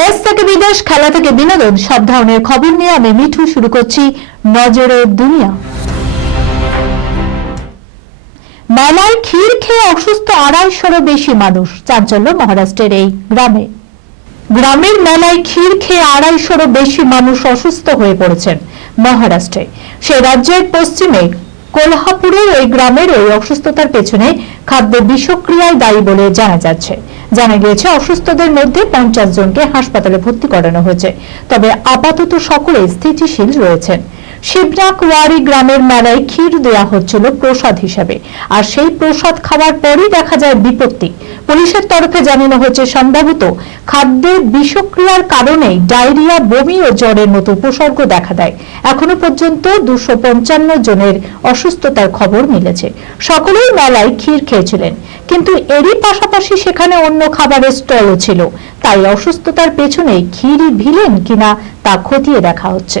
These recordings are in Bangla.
দেশ থেকে বিদেশ, খেলা থেকে বিনোদন, সব ধরনের খবর নিয়ে আমি মিঠু শুরু করছি নজরের দুনিয়া। মেলায় ক্ষীর খেয়ে অসুস্থ আড়াইশোরও বেশি মানুষ, চাঞ্চল্য মহারাষ্ট্রের এই গ্রামে। গ্রামের মেলায় ক্ষীর খেয়ে আড়াইশোরও বেশি মানুষ অসুস্থ হয়ে পড়েছেন মহারাষ্ট্রে। সে রাজ্যের পশ্চিমে কোলহাপুরের ওই গ্রামের ওই অসুস্থতার পেছনে খাদ্য বিষক্রিয়ায় দায়ী বলে জানা যাচ্ছে। জানা গিয়েছে, অসুস্থদের মধ্যে পঞ্চাশ জনকে হাসপাতালে ভর্তি করানো হয়েছে। তবে আপাতত সকলে স্থিতিশীল রয়েছেন। শিবনাক ওয়ারি গ্রামের মেলায় ক্ষীর দেওয়া হচ্ছিল প্রসাদ হিসাবে। আর সেই প্রসাদ খাওয়ার পরই দেখা যায় বিপত্তি। পুলিশের তরফে জানানো হয়েছে, সম্ভবত খাদ্যের বিষক্রিয়ার কারণেই ডায়রিয়া, বমি ও জ্বরের মতো উপসর্গ দেখা দেয়। এখনও পর্যন্ত দুশো পঞ্চান্ন জনের অসুস্থতার খবর মিলেছে। সকলেই মেলায় ক্ষীর খেয়েছিলেন। কিন্তু এরই পাশাপাশি সেখানে অন্য খাবারের স্টলও ছিল। তাই অসুস্থতার পেছনে ক্ষীরই ভিলেন কিনা তা খতিয়ে দেখা হচ্ছে।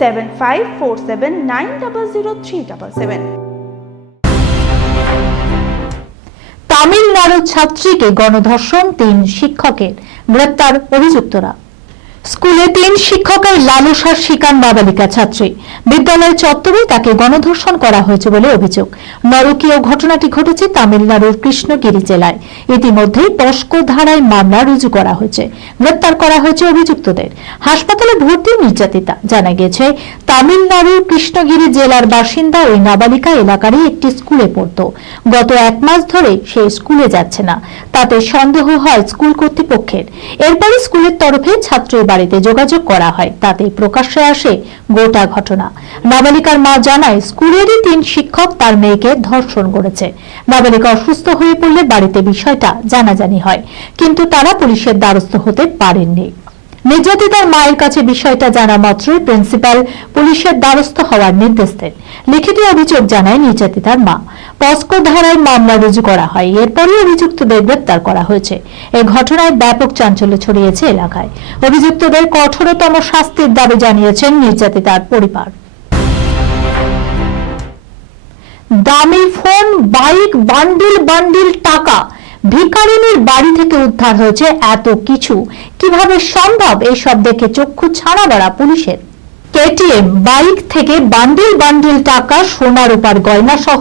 seven five four seven nine double zero three double seven তামিলনাড়ুর ছাত্রীকে গণধর্ষণ তিন শিক্ষকের গ্রেপ্তার অভিযুক্তরা। স্কুলে তিন শিক্ষকের লালসার শিকার নাবালিকা ছাত্রী। বিদ্যালয় চত্বরে তাকে গণধর্ষণ করা হয়েছে বলে অভিযোগ। নরকীয় ঘটনাটি ঘটেছে তামিলনাড়ুর কৃষ্ণগিরি জেলায়। ইতিমধ্যেই পস্কো ধারায় মামলা রুজু করা হয়েছে। গ্রেপ্তার করা হয়েছে অভিযুক্তদের। হাসপাতালে ভর্তি নির্যাতিতা। জানা গেছে তামিলনাড়ুর কৃষ্ণগিরি জেলার বাসিন্দা ওই নাবালিকা এলাকারই একটি স্কুলে পড়ত। গত এক মাস ধরে সে স্কুলে যাচ্ছে না। তাতে সন্দেহ হয় স্কুল কর্তৃপক্ষের। এরপরে স্কুলের তরফে ছাত্রের বাড়িতে যোগাযোগ করা হয়, তাতেই প্রকাশ্যে আসে গোটা ঘটনা। নাবালিকার মা জানায়, স্কুলেরই তিন শিক্ষক তার মেয়েকে ধর্ষণ করেছে। নাবালিকা অসুস্থ হয়ে পড়লে বাড়িতে বিষয়টা জানাজানি হয়, কিন্তু তারা পুলিশের দ্বারস্থ হতে পারেননি। নির্যাতিতার মায়ের কাছে বিষয়টা জানা মাত্রই প্রিন্সিপাল পুলিশের দ্বারস্থ হওয়ার নির্দেশ দেন। লিখিত অভিযোগ জানায় নির্যাতিতার মা। পস্কো ধারায় মামলা রুজু করা হয়। এরপরই অভিযুক্তদের গ্রেপ্তার করা হয়েছে। এই ঘটনায় ব্যাপক চাঞ্চল্য ছড়িয়েছে এলাকায়। অভিযুক্তদের কঠোরতম শাস্তির দাবি জানিয়েছেন নির্যাতিতার পরিবার। দামি ফোন, বাইক, বান্ডিল বান্ডিল, টাকা ভিকারিনীর বাড়ি থেকে উদ্ধার হয়েছে এত কিছু। কীভাবে সম্ভব এসব দেখে চক্ষু ছাড়া বেড়া পুলিশের? কেটিএম বাইক থেকে বান্ডিল বান্ডিল টাকা, সোনা রূপার গয়না সহ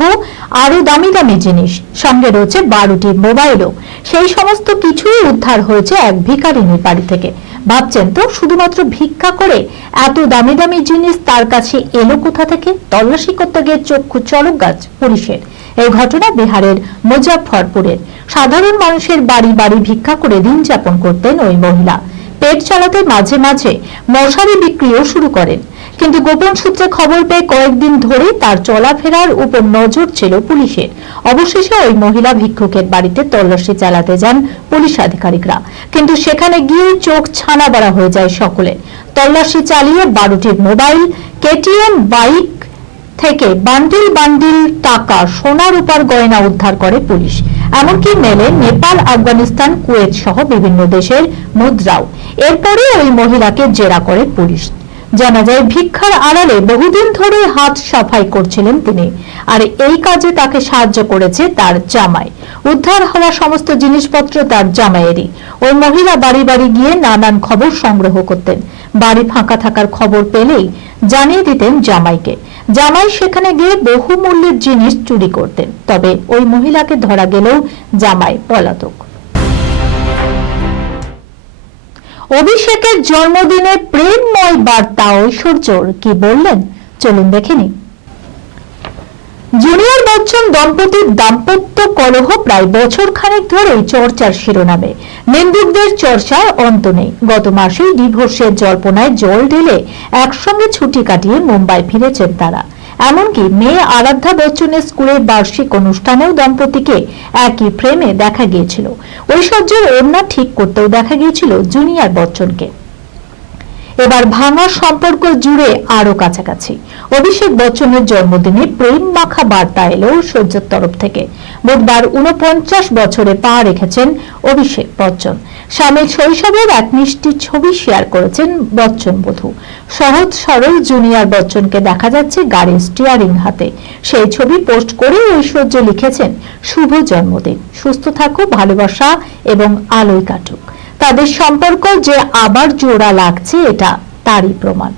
আরও দামি দামি জিনিস। সঙ্গে রয়েছে বারোটি মোবাইলও। সেই সমস্ত কিছুই উদ্ধার হয়েছে এক ভিকারিনীর বাড়ি থেকে। ভাবছেন তো, শুধুমাত্র ভিক্ষা করে এত দামি দামি জিনিস তার কাছে এলো কোথা থেকে? তল্লাশি করতে গিয়ে চক্ষু চলক গাছ, পুলিশের। এই ঘটনা বিহারের মুজাফরপুরের সাধারণ মানুষের বাড়ি বাড়ি ভিক্ষা করে দিন যাপন করতেন ওই মহিলা। পেট চালাতে মাঝে মাঝে মশারি বিক্রিও শুরু করেন। কিন্তু গোপন সূত্রে খবর পেয়ে কয়েকদিন ধরে তার চলাফেরার উপর নজর ছিল পুলিশের। অবশেষে ওই মহিলা ভিক্ষুকের বাড়িতে তল্লাশি চালাতে যান পুলিশ আধিকারিকরা। কিন্তু সেখানে গিয়ে চোখ ছানা বড়া হয়ে যায় সকলে তল্লাশি চালিয়ে বারোটির মোবাইল, কেটিএম, বাইক থেকে বান্ডিল বান্ডিল টাকা সোনা রূপার গয়না উদ্ধার করে পুলিশ। এমনকি মেলে নেপাল, আফগানিস্তান, কুয়েত সহ বিভিন্ন দেশের মুদ্রাও। এরপরে ওই মহিলাকে জেরা করে পুলিশ। জানা যায় ভিক্ষার আড়ালে বহুদিন ধরে হাত সাফাই করছিলেন তিনি। আর এই কাজে তাকে সাহায্য করেছে তার জামাই। উদ্ধার হওয়া সমস্ত জিনিসপত্র তার জামাইয়েরই। ওই মহিলা বাড়ি বাড়ি গিয়ে নানান খবর সংগ্রহ করতেন। বাড়ি ফাঁকা থাকার খবর পেলেই জানিয়ে দিতেন জামাইকে। জামাই সেখানে গিয়ে বহু মূল্যের জিনিস চুরি করতেন। তবে ওই মহিলাকে ধরা গেলেও জামাই পলাতক। অভিষেকের জন্মদিনে প্রেমময় বার্তা ঐশ্বর্যর কি বললেন? চলুন দেখে নিন জুনিয়র বচ্চন দম্পতির দাম্পত্য কলহ প্রায় বছর খানেক ধরেই চর্চার শিরোনামে। নিন্দুকদের চর্চার অন্ত নেই। গত মাসেই ডিভোর্সের জল্পনায় জল ঢেলে একসঙ্গে ছুটি কাটিয়ে মুম্বাই ফিরেছেন তারা। এমনকি মেয়ে আরাধ্যা বচ্চনের স্কুলের বার্ষিক অনুষ্ঠানেও দম্পতিকে একই ফ্রেমে দেখা গিয়েছিল। ঐশ্বর্যের ওড়না ঠিক করতেও দেখা গিয়েছিল জুনিয়র বচ্চনকে। এবার ভাঙা সম্পর্ক জুড়ে আরও কাছাকাছি। অভিষেক বচ্চনের জন্মদিনে প্রেম মাখা বার্তা এলো ঐশ্বর্যের তরফ থেকে। বুধবার উনপঞ্চাশ বছরে পা রেখেছেন অভিষেক বচ্চন। স্বামীর শৈশবের এক মিষ্টি ছবি শেয়ার করেছেন বচ্চন বধূ। সহজ সরল জুনিয়র বচ্চনকে দেখা যাচ্ছে গাড়ির স্টিয়ারিং হাতে। সেই ছবি পোস্ট করে ঐশ্বর্য লিখেছেন, শুভ জন্মদিন। সুস্থ থাকো, ভালোবাসা এবং আলোয় কাটুক। তাদের সম্পর্ক যে আবার জোড়া লাগছে, এটা তারই প্রমাণ।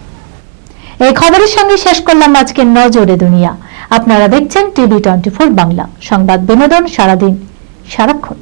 এই খবরের সঙ্গে শেষ করলাম আজকের নজরে দুনিয়া। আপনারা দেখছেন টিভি টোয়েন্টি বাংলা। সংবাদ বিনোদন সারাদিন সারাক্ষণ।